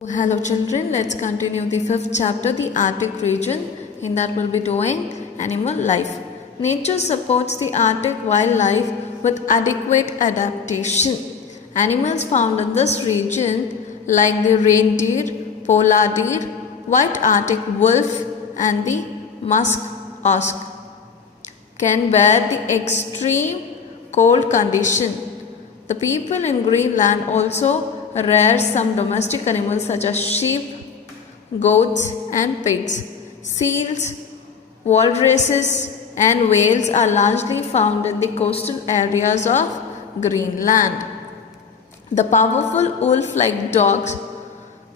Hello children, let's continue the fifth chapter, the Arctic region. In that we'll be doing animal life. Nature supports the Arctic wildlife with adequate adaptation. Animals found in this region like the reindeer, polar deer, white Arctic wolf and the musk ox can bear the extreme cold condition. The people in Greenland also rear some domestic animals such as sheep, goats, and pigs. Seals, walruses, and whales are largely found in the coastal areas of Greenland. The powerful wolf like dogs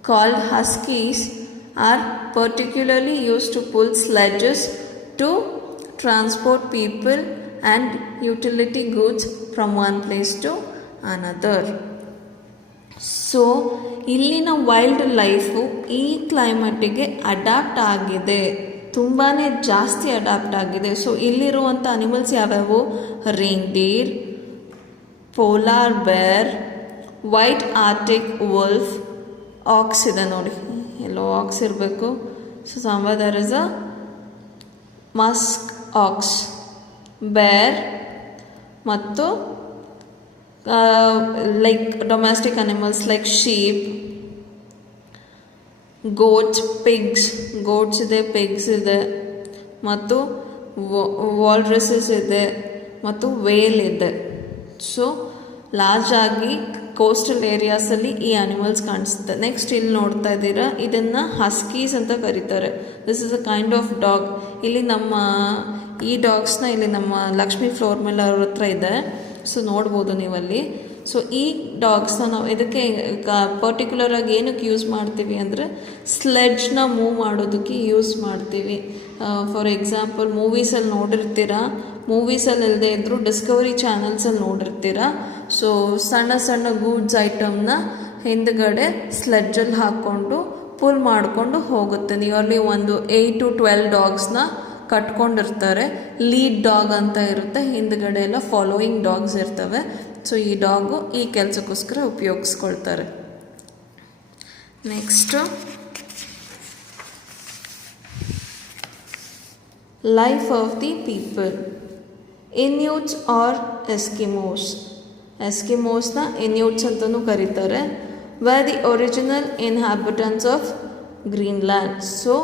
called huskies are particularly used to pull sledges to transport people and utility goods from one place to another. So ಇಲ್ಲಿನ wild life ಈ ಕ್ಲೈಮೇಟಿಗೆ adapt ಆಗಿದೆ, ತುಂಬಾ ಜಾಸ್ತಿ adapt ಆಗಿದೆ. So ಇಲ್ಲಿರುವಂಥ animals ಯಾವ್ಯಾವು? Reindeer, polar bear, white arctic wolf, ox ಇದೆ ನೋಡಿ, ಎಲ್ಲೋ ಆಕ್ಸ್ ಇರಬೇಕು. So somewhere there is a musk ox, bear ಮತ್ತು like domestic animals like sheep, goats, pigs, goats ಇದೆ, pigs ಇದೆ, ಮತ್ತು ವಾಲ್ರಸಸ್ ಇದೆ, ಮತ್ತು ವೇಲ್ ಇದೆ. ಸೊ ಲಾರ್ಜ್ ಆಗಿ ಕೋಸ್ಟಲ್ ಏರಿಯಾಸಲ್ಲಿ ಈ ಅನಿಮಲ್ಸ್ ಕಾಣಿಸುತ್ತೆ. ನೆಕ್ಸ್ಟ್ ಇಲ್ಲಿ ನೋಡ್ತಾ ಇದ್ದೀರಾ, ಇದನ್ನು ಹಸ್ಕೀಸ್ ಅಂತ ಕರೀತಾರೆ. This is a kind of dog. ಇಲ್ಲಿ ನಮ್ಮ ಈ ಡಾಗ್ಸ್ನ ಇಲ್ಲಿ ನಮ್ಮ ಲಕ್ಷ್ಮಿ ಫ್ಲೋರ್ ಮೇಲೆ ಅವ್ರ ಹತ್ರ ಇದೆ. ಸೊ ನೋಡ್ಬೋದು ನೀವಲ್ಲಿ. ಸೊ ಈ ಡಾಗ್ಸ್ನ ನಾವು ಇದಕ್ಕೆ ಪರ್ಟಿಕ್ಯುಲರಾಗಿ ಏನಕ್ಕೆ ಯೂಸ್ ಮಾಡ್ತೀವಿ ಅಂದರೆ ಸ್ಲೆಡ್ಜ್ನ ಮೂವ್ ಮಾಡೋದಕ್ಕೆ ಯೂಸ್ ಮಾಡ್ತೀವಿ. ಫಾರ್ ಎಕ್ಸಾಂಪಲ್ ಮೂವೀಸಲ್ಲಿ ನೋಡಿರ್ತೀರ, ಮೂವೀಸಲ್ಲಿ ಇಲ್ಲದೆ ಇದ್ದರೂ ಡಿಸ್ಕವರಿ ಚಾನಲ್ಸಲ್ಲಿ ನೋಡಿರ್ತೀರ. ಸೊ ಸಣ್ಣ ಸಣ್ಣ ಗೂಡ್ಸ್ ಐಟಮ್ನ ಹಿಂದ್ಗಡೆ ಸ್ಲೆಡ್ಜಲ್ಲಿ ಹಾಕ್ಕೊಂಡು ಪುಲ್ ಮಾಡಿಕೊಂಡು ಹೋಗುತ್ತೆ. ನಿಯರ್ಲಿ ಒಂದು 8 to 12 ಡಾಗ್ಸ್ನ ಕಟ್ಕೊಂಡಿರ್ತಾರೆ. ಲೀಡ್ ಡಾಗ್ ಅಂತ ಇರುತ್ತೆ, ಹಿಂದ್ಗಡೆ ಎಲ್ಲ ಫಾಲೋಯಿಂಗ್ ಡಾಗ್ಸ್ ಇರ್ತವೆ. ಸೊ ಈ ಡಾಗು ಈ ಕೆಲಸಕ್ಕೋಸ್ಕರ ಉಪಯೋಗಿಸ್ಕೊಳ್ತಾರೆ. Next life of the people. Inuits or Eskimos. ಎಸ್ಕಿಮೋಸ್ನ ಇನ್ಯೂಟ್ಸ್ ಅಂತಲೂ ಕರೀತಾರೆ. Where the original inhabitants of Greenland. So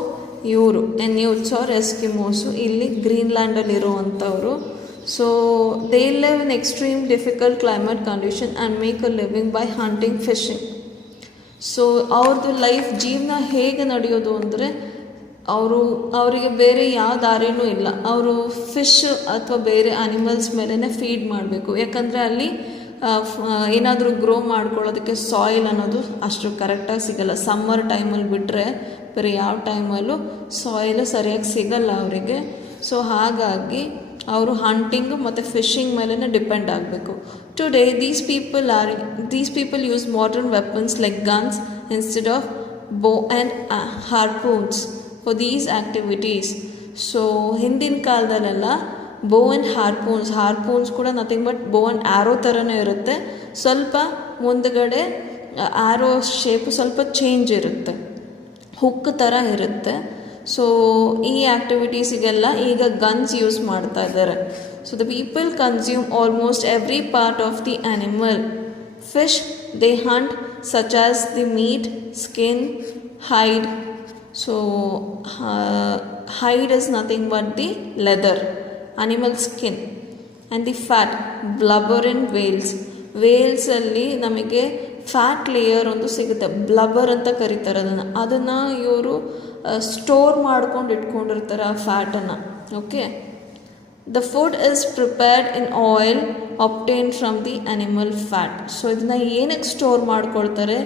ಇವರು ಇನ್ಯೂಟ್ಸ್ ಆರ್ ಎಸ್ಕಿಮೋಸು ಇಲ್ಲಿ ಗ್ರೀನ್ಲ್ಯಾಂಡಲ್ಲಿರುವಂಥವ್ರು. So they live in extreme difficult climate condition and make a living by hunting, fishing. So ಅವ್ರದ್ದು life ಜೀವನ ಹೇಗೆ ನಡೆಯೋದು ಅಂದರೆ ಅವರಿಗೆ ಬೇರೆ ಯಾವ ದಾರಿನೂ ಇಲ್ಲ. ಅವರು ಫಿಶ್ ಅಥವಾ ಬೇರೆ ಅನಿಮಲ್ಸ್ ಮೇಲೇ ಫೀಡ್ ಮಾಡಬೇಕು. ಯಾಕಂದರೆ ಅಲ್ಲಿ ಏನಾದರೂ ಗ್ರೋ ಮಾಡ್ಕೊಳ್ಳೋದಕ್ಕೆ ಸಾಯಿಲ್ ಅನ್ನೋದು ಅಷ್ಟು ಕರೆಕ್ಟಾಗಿ ಸಿಗಲ್ಲ. ಸಮ್ಮರ್ ಟೈಮಲ್ಲಿ ಬಿಟ್ಟರೆ ಬೇರೆ ಯಾವ ಟೈಮಲ್ಲೂ ಸಾಯಿಲ್ ಸರಿಯಾಗಿ ಸಿಗಲ್ಲ ಅವರಿಗೆ. ಸೊ ಹಾಗಾಗಿ ಅವರು ಹಂಟಿಂಗು ಮತ್ತು ಫಿಶಿಂಗ್ ಮೇಲೇ ಡಿಪೆಂಡ್ ಆಗಬೇಕು. Today these people use modern weapons like guns instead of bow and harpoons for these activities. So ಹಿಂದಿನ ಕಾಲದಲ್ಲೆಲ್ಲ ಬೋ ಆ್ಯಂಡ್ ಹಾರ್ಪೂನ್ಸ್ ಕೂಡ nothing but bow and arrow ಥರನೇ ಇರುತ್ತೆ. ಸ್ವಲ್ಪ ಮುಂದ್ಗಡೆ ಆ್ಯರೋ ಶೇಪು ಸ್ವಲ್ಪ ಚೇಂಜ್ ಇರುತ್ತೆ, ಹುಕ್ ಥರ ಇರುತ್ತೆ. ಸೊ ಈ ಆ್ಯಕ್ಟಿವಿಟೀಸಿಗೆಲ್ಲ ಈಗ ಗನ್ಸ್ ಯೂಸ್ ಮಾಡ್ತಾ ಇದ್ದಾರೆ. So the people consume almost every part of the animal. Fish they Hunt such as the meet, skin, hide. So hide is nothing but the leather, animal skin, and the fat, blubber in whales. ವೇಲ್ಸಲ್ಲಿ ನಮಗೆ fat layer ಒಂದು ಸಿಗುತ್ತೆ, ಬ್ಲಬರ್ ಅಂತ ಕರೀತಾರೆ ಅದನ್ನು ಇವರು store ಮಾಡ್ಕೊಂಡು ಇಟ್ಕೊಂಡಿರ್ತಾರೆ ಆ ಫ್ಯಾಟನ್ನು. Okay, the food is prepared in oil obtained from the animal fat. So ಇದನ್ನು ಏನಕ್ಕೆ ಸ್ಟೋರ್ ಮಾಡ್ಕೊಳ್ತಾರೆ?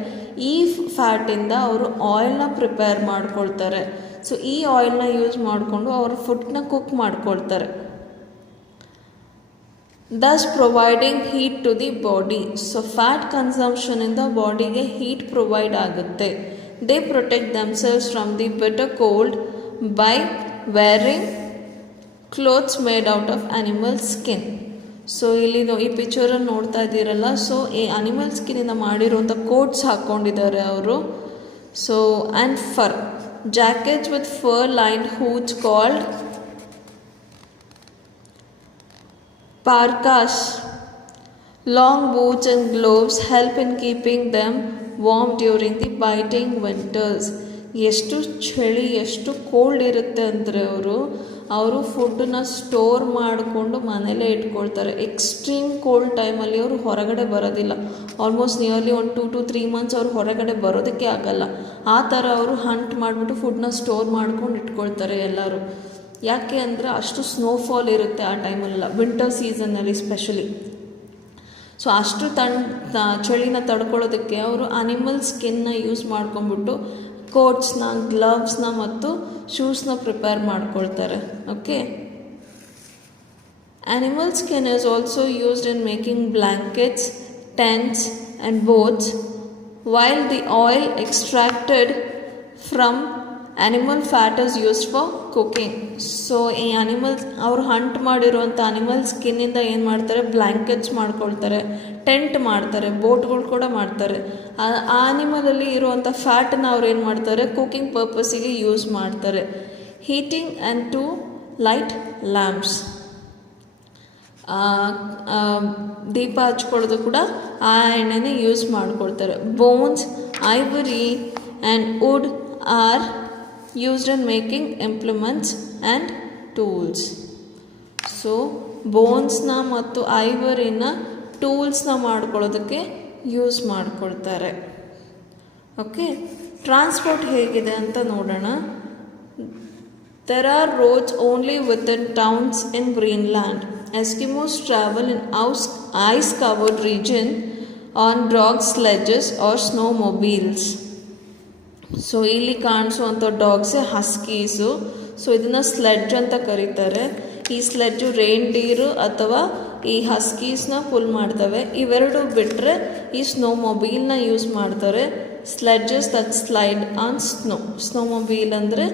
ಈ ಫ್ಯಾಟಿಂದ ಅವರು ಆಯಿಲ್ನ ಪ್ರಿಪೇರ್ ಮಾಡ್ಕೊಳ್ತಾರೆ. ಸೊ ಈ ಆಯಿಲ್ನ ಯೂಸ್ ಮಾಡಿಕೊಂಡು ಅವ್ರ ಫುಡ್ನ ಕುಕ್ ಮಾಡ್ಕೊಳ್ತಾರೆ, thus providing heat to the body. So fat consumption in the ಬಾಡಿಗೆ ಹೀಟ್ ಪ್ರೊವೈಡ್ ಆಗುತ್ತೆ. They protect themselves from the bitter cold by wearing clothes made out of animal skin. So ಇಲ್ಲಿ ಈ ಪಿಕ್ಚರಲ್ಲಿ ನೋಡ್ತಾ ಇದ್ದೀರಲ್ಲ, ಸೊ ಈ animal ಸ್ಕಿನ್ನಿಂದ ಮಾಡಿರುವಂಥ quotes ಹಾಕ್ಕೊಂಡಿದ್ದಾರೆ ಅವರು. So, and fur. Jackets with fur-lined hoods called parkas. Long boots and gloves help in keeping them warm during the biting winters. ಎಷ್ಟು ಚಳಿ ಎಷ್ಟು ಕೋಲ್ಡ್ ಇರುತ್ತೆ ಅಂದರೆ ಅವರು ಫುಡ್ಡನ್ನ ಸ್ಟೋರ್ ಮಾಡಿಕೊಂಡು ಮನೇಲೇ ಇಟ್ಕೊಳ್ತಾರೆ. ಎಕ್ಸ್ಟ್ರೀಮ್ ಕೋಲ್ಡ್ ಟೈಮಲ್ಲಿ ಅವರು ಹೊರಗಡೆ ಬರೋದಿಲ್ಲ. ಆಲ್ಮೋಸ್ಟ್ ನಿಯರ್ಲಿ ಒಂದು 2 to 3 months ಅವ್ರು ಹೊರಗಡೆ ಬರೋದಕ್ಕೆ ಆಗಲ್ಲ. ಆ ಥರ ಅವರು ಹಂಟ್ ಮಾಡಿಬಿಟ್ಟು ಫುಡ್ನ ಸ್ಟೋರ್ ಮಾಡ್ಕೊಂಡು ಇಟ್ಕೊಳ್ತಾರೆ ಎಲ್ಲರೂ. ಯಾಕೆ ಅಂದರೆ ಅಷ್ಟು ಸ್ನೋಫಾಲ್ ಇರುತ್ತೆ ಆ ಟೈಮಲ್ಲೆಲ್ಲ, ವಿಂಟರ್ ಸೀಸನ್ನಲ್ಲಿ ಸ್ಪೆಷಲಿ. ಸೊ ಅಷ್ಟು ಚಳಿನ ತಡ್ಕೊಳ್ಳೋದಕ್ಕೆ ಅವರು ಅನಿಮಲ್ ಸ್ಕಿನ್ನ ಯೂಸ್ ಮಾಡ್ಕೊಂಬಿಟ್ಟು ಕೋಟ್ಸ್ನ, ಗ್ಲವ್ಸ್ನ ಮತ್ತು ಶೂಸ್ನ ಪ್ರಿಪೇರ್ ಮಾಡ್ಕೊಳ್ತಾರೆ. Okay, animal skin is also used in making blankets, tents and boats, while the oil extracted from animal fat is used for cooking. So ಈ ಅವರು Hunt ಮಾಡಿರುವಂಥ animal ಸ್ಕಿನ್ನಿಂದ ಏನು ಮಾಡ್ತಾರೆ, blankets ಮಾಡ್ಕೊಳ್ತಾರೆ, ಟೆಂಟ್ ಮಾಡ್ತಾರೆ, ಬೋಟ್ಗಳು ಕೂಡ ಮಾಡ್ತಾರೆ. ಆ ಅನಿಮಲಲ್ಲಿ ಇರುವಂಥ ಫ್ಯಾಟನ್ನು ಅವ್ರು ಏನು ಮಾಡ್ತಾರೆ, ಕುಕಿಂಗ್ ಪರ್ಪಸ್ಸಿಗೆ ಯೂಸ್ ಮಾಡ್ತಾರೆ. Heating and to light lamps, ದೀಪ ಹಚ್ಕೊಳ್ಳೋದು ಕೂಡ ಆ ಎಣ್ಣೆನೇ ಯೂಸ್ ಮಾಡ್ಕೊಳ್ತಾರೆ. Bones, ivory and wood are used in making implements and tools. So ಬೋನ್ಸ್ನ ಮತ್ತು ಐವರಿನ ಟೂಲ್ಸ್ನ ಮಾಡ್ಕೊಳ್ಳೋದಕ್ಕೆ ಯೂಸ್ ಮಾಡ್ಕೊಳ್ತಾರೆ. ಓಕೆ, ಟ್ರಾನ್ಸ್ಪೋರ್ಟ್ ಹೇಗಿದೆ ಅಂತ ನೋಡೋಣ. There are roads only within towns in Greenland. Eskimos travel in ice-covered region on dog sledges or snowmobiles. So ಇಲ್ಲಿ ಕಾಣಿಸುವಂಥ ಡಾಗ್ಸೇ ಹಸ್ಕೀಸು. So ಇದನ್ನು ಸ್ಲೆಡ್ಜ್ ಅಂತ ಕರೀತಾರೆ. ಈ ಸ್ಲೆಡ್ಜು ರೇನ್ಡೀರು ಅಥವಾ ಈ ಹಸ್ಕೀಸ್ನ ಪುಲ್ ಮಾಡ್ತವೆ. ಇವೆರಡು ಬಿಟ್ಟರೆ ಈ ಸ್ನೋಮೊಬೀಲ್ನ ಯೂಸ್ ಮಾಡ್ತಾರೆ. ಸ್ಲೆಡ್ಜಸ್ ದಟ್ ಸ್ಲೈಡ್ ಆನ್ ಸ್ನೋಮೊಬೀಲ್ ಅಂದರೆ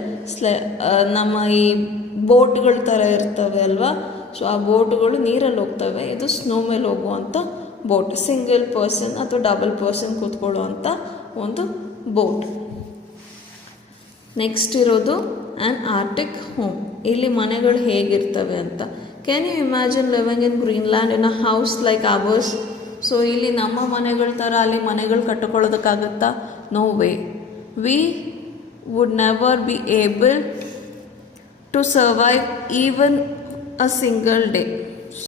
ನಮ್ಮ ಈ ಬೋಟ್ಗಳ ಥರ ಇರ್ತವೆ ಅಲ್ವಾ. ಸೊ ಆ ಬೋಟ್ಗಳು ನೀರಲ್ಲಿ ಹೋಗ್ತವೆ. ಇದು ಸ್ನೋ ಮೇಲೆ ಹೋಗುವಂಥ ಬೋಟ್, ಸಿಂಗಲ್ ಪರ್ಸನ್ ಅಥವಾ ಡಬಲ್ ಪರ್ಸನ್ ಕೂತ್ಕೊಳ್ಳುವಂಥ ಒಂದು ಬೋಟ್. ನೆಕ್ಸ್ಟ್ ಇರೋದು ಆ್ಯನ್ ಆರ್ಟಿಕ್ ಹೋಮ್. ಇಲ್ಲಿ ಮನೆಗಳು ಹೇಗಿರ್ತವೆ ಅಂತ. Can you imagine living in Greenland in a house like ours? So ಇಲ್ಲಿ ನಮ್ಮ ಮನೆಗಳ ಥರ ಅಲ್ಲಿ ಮನೆಗಳು ಕಟ್ಟಿಕೊಳ್ಳೋದಕ್ಕಾಗುತ್ತಾ? No way. We would never be able to survive even a single day.